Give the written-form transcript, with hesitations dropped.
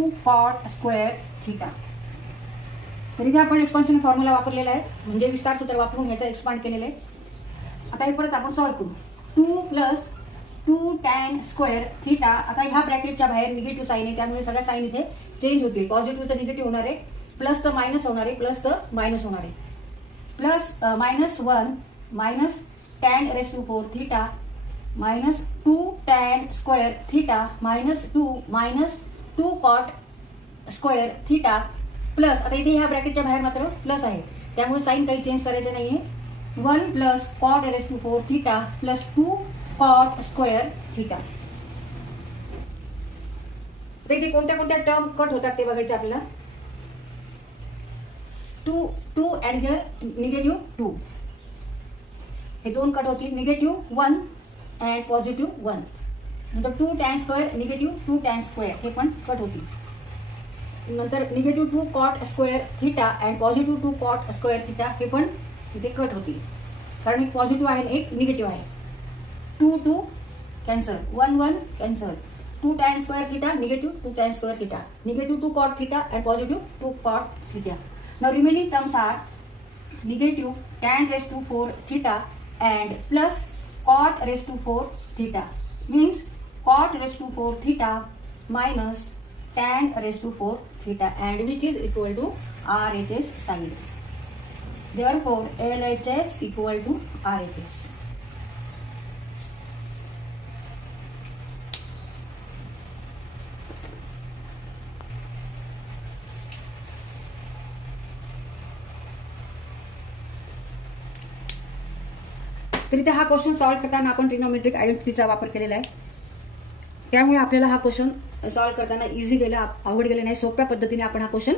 2 cot square theta. तर इथे आपण एक्सपान्शन फॉर्म्युला वापरलेला आहे, म्हणजे विस्तार सूत्र वापरून याचा एक्सपांड केलेलं आहे। आता हे परत आपण सॉल्व्ह करू। 2 प्लस 2 tan स्क्वेअर थिटा। आता ह्या ब्रॅकेटच्या बाहेर निगेटिव्ह साईन आहे, त्यामुळे सगळ्या साईन इथे चेंज होतील। पॉझिटिव्हचं निगेटिव्ह होणार आहे, प्लसचं मायनस होणार आहे, प्लसचं मायनस होणार आहे। Plus -1 minus tan raise to 4 theta minus 2 tan square theta minus 2 cot square theta plus, आता इथे ह्या ब्रॅकेटच्या बाहेर मात्र प्लस आहे, त्यामुळे साईन काही चेंज करायचं नाहीये। 1 plus cot raise to 4 theta plus 2 cot square theta. तर इथे कोणत्या कोणत्या टर्म कट होतात ते बघायचं आपल्याला। 2 अँड हिअर -2, हे दोन कट होतील, -1 अँड +1, नंतर 2 tan स्क्वेअर -2 tan स्क्वेअर हे पण कट होतील। नंतर -2 cot square theta and +2 cot square theta हे पण इथे कट होतील, कारण एक पॉझिटिव्ह आहे एक निगेटिव्ह आहे। 2 cancel, 1 cancel, 2 tan square theta -2 tan square theta, -2 cot theta and +2 cot theta. Now remaining terms are -tan raise to 4 theta and plus cot raised to 4 theta, means cot raised to 4 theta minus tan raised to 4 theta, and which is equal to RHS sin. Therefore LHS equal to RHS. तर इथे हा question solve करताना आपण trigonometric आयडेंटिटीचा वापर केलेला आहे, त्यामुळे आपल्याला हा क्वेश्चन सॉल्व्ह करताना इझी गेला, अवघड गेला नाही, सोप्या पद्धतीने आपण हा क्वेश्चन